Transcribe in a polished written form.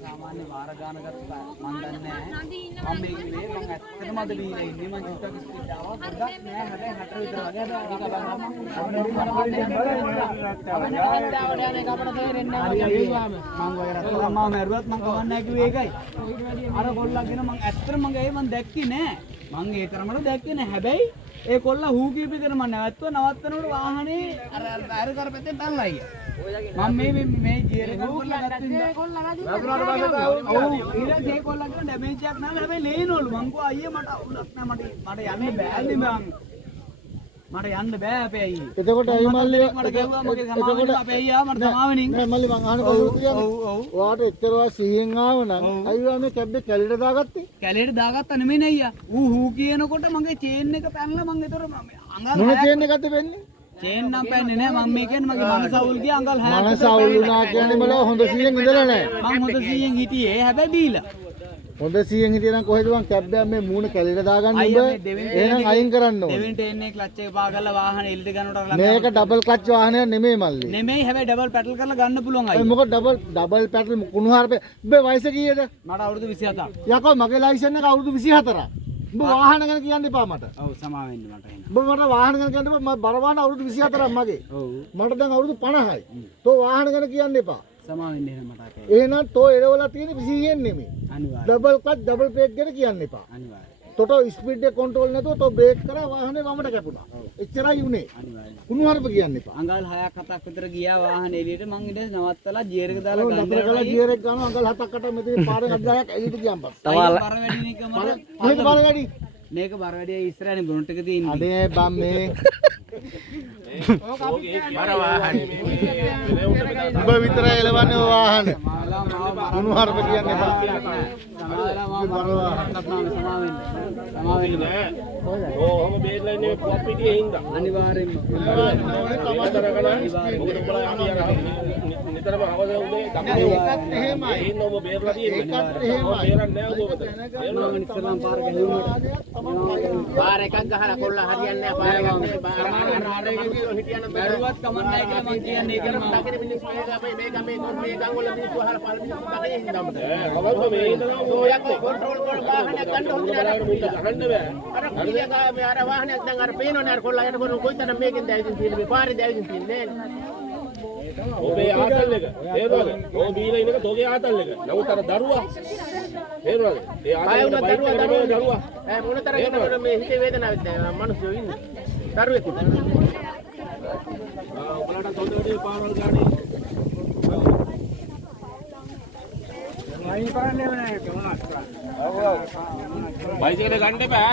सामान्य वार गान का मंदन ने हम एक ले मंगा तेरे मत भी नहीं नहीं मन चित्त की स्पीड आवा बड़ा मैं हटे हट इधर आ गया ने का बड़ा देर ने मांग वगैरह मां मेरवत मंग कवन्ने की वेगයි අර කොල්ලා කියන මං ඇත්තට මං ඒ මං දැක්කේ නෑ මං ඒ තරමට දැක්කේ නෑ හැබැයි ඒ කොල්ලා හූ කීප විතර මම නැවතුව නවත්තනකොට වාහනේ අර බෑර කරපැත්තෙන් පැනලා ගියා මම මේ ගියර් එක කොල්ලා ගත්තා කොල්ලා ගත්තා ඔව් ඊළඟ ඒ කොල්ලා කියන ඩැමේජ් එකක් නැහැ හැබැයි ලේනවලු මං කෝ අයියේ මට අවුලක් නෑ මට යන්න බෑනේ මට යන්න බෑ අපේ අයියේ එතකොට අයි මල්ලි මට ගැව්වා මගේ සමාවෙන්න අපේ අයියා මට සමාවෙනින් නෑ මල්ලි මං අහන කවුරුද කියන්නේ ඔව් ඔයාට එච්චරවා සිහියෙන් ආව නම් අයියා මේ කැබ් එක කැලේට දාගත්තේ කැලේට දාගත්තා නෙමෙයි අයියා හූ කියනකොට මගේ චේන් එක පැනලා මං ඒතර අඟල් මොන චේන් එකක්ද වෙන්නේ චේන් නම් පැන්නේ නෑ මම මේ කියන්නේ මගේ මනස අවුල් ගියා අඟල් 6ක් මනස අවුල් වුණා කියන්නේ මල හොඳ සිහියෙන් ඉඳලා නෑ මම හොඳ සිහියෙන් හිටියේ හැබැයි බීලා හොඳ සිහියෙන් හිටියනම් කොහෙද මං කැබ් එක මේ මූණ කැලේට දාගන්න ඉබ එහෙනම් අයින් කරන්න ඕනේ දෙවෙනිට එන්නේ ක්ලච් එක පාගලා වාහනේ එල්ලට ගන්නකොට මේක ඩබල් ක්ලච් වාහනයක් නෙමෙයි මල්ලි නෙමෙයි හැබැයි ඩබල් පැටල් කරලා ගන්න පුළුවන් අයියා මොකද ඩබල් පැටල් කුණුහරුපේ ඔබ වයස කීයද මට අවුරුදු 27ක් යකෝ මගේ ලයිසන් එක අවුරුදු 24ක් උඹ වාහන ගැන කියන්න එපා මට ඔව් සමා වෙන්න මට එන්න උඹ මට වාහන ගැන කියන්න එපා මම බර වාහන අවුරුදු 24ක් මගේ ඔව් මට දැන් අවුරුදු 50යි තෝ වාහන ගැන කියන්න එපා සමා වෙන්න එහෙනම් මට අපේ එහෙනම් තෝ එරවල තියෙන 20න් නෙමෙයි අනිවාර්යයෙන් ඩබල් ක්ලච් ඩබල් බ්‍රේක් ගැන කියන්න එපා අනිවාර්යයෙන් තොට ස්පීඩ් එක කන්ට්‍රෝල් නැතුව තෝ බ්‍රේක් කරා වාහනේ වමට කැපුණා එච්චරයි උනේ අනිවාර්යයෙන් කුණුහරුප කියන්න එපා අඟල් 6ක් 7ක් විතර ගියා වාහනේ එළියට මං ඊට නවත්තලා ගියර් එක දාලා නතර කළා ගියර් එක ගන්නවා අඟල් 7ක් 8ක් මෙතන පාරෙන් අද්දායක් එළියට ගියන් පස්සේ බර වැඩි නේ කමර මේක බර වැඩි මේක බර වැඩි ඉස්සරහනේ බොනට් එක තියෙන්නේ අනේ බම් මේ බර වාහනේ උඹ විතරයි එලවන්නේ වාහන කුණුහරුප කියන්න එපා ඔහොම බේරලා ඉන්නේ පොප් පිටියේ හින්දා අනිවාර්යෙන්ම නිතරම අවද උදේ ඒකත් එහෙමයි ඉන්න ඔබ බේරලා තියෙන්නේ ඒකත් එහෙමයි බේරන්නේ නැහැ ඔබ ඉස්සරහම පාර ගැහුවා පාර එකක් ගහලා කොල්ල හරියන්නේ නැහැ පාර ගන්න බැලුවත් කමන්නයි කියලා මං කියන්නේ ඒක නම දකින මිනිස්සු මේක අපේ මේ ගම් වල මිනිස්සු අහලා පාර මිනිස්සු දකින හින්දාම කවුද මේ ඉඳලා ඔයක් කන්ට්‍රෝල් කරන වාහනයක් ගන්න හොඳ නෑ ගහන්න බෑ අර කීයක මේ අර වාහනයක් දැන් අර පේනවනේ අර කොල්ලා යනකොට කොයිතරම් මේකෙන් දැවිදින් තියෙන්නේ මේ පාරේ දැවිදින් තියෙන්නේ ඔබේ ආතල් එක තේරුණාද? ඔය බීලා ඉන්නක තෝගේ ආතල් එක. නමුත් අර දරුවා තේරුණාද? ඒ ආතල් දරුවා ඈ මොන තරම් මේ හිතේ වේදනාවක් දැන් මිනිස්සු ඉන්නේ. දරුවෙකුට. ඔයාලට හොඳ වැඩි පාරවල් ගානේ. අයින් කරන්නේ නැහැ ඒක මොනවද? ඔව් ඔව්. බයිසිකල් ගන්න බෑ.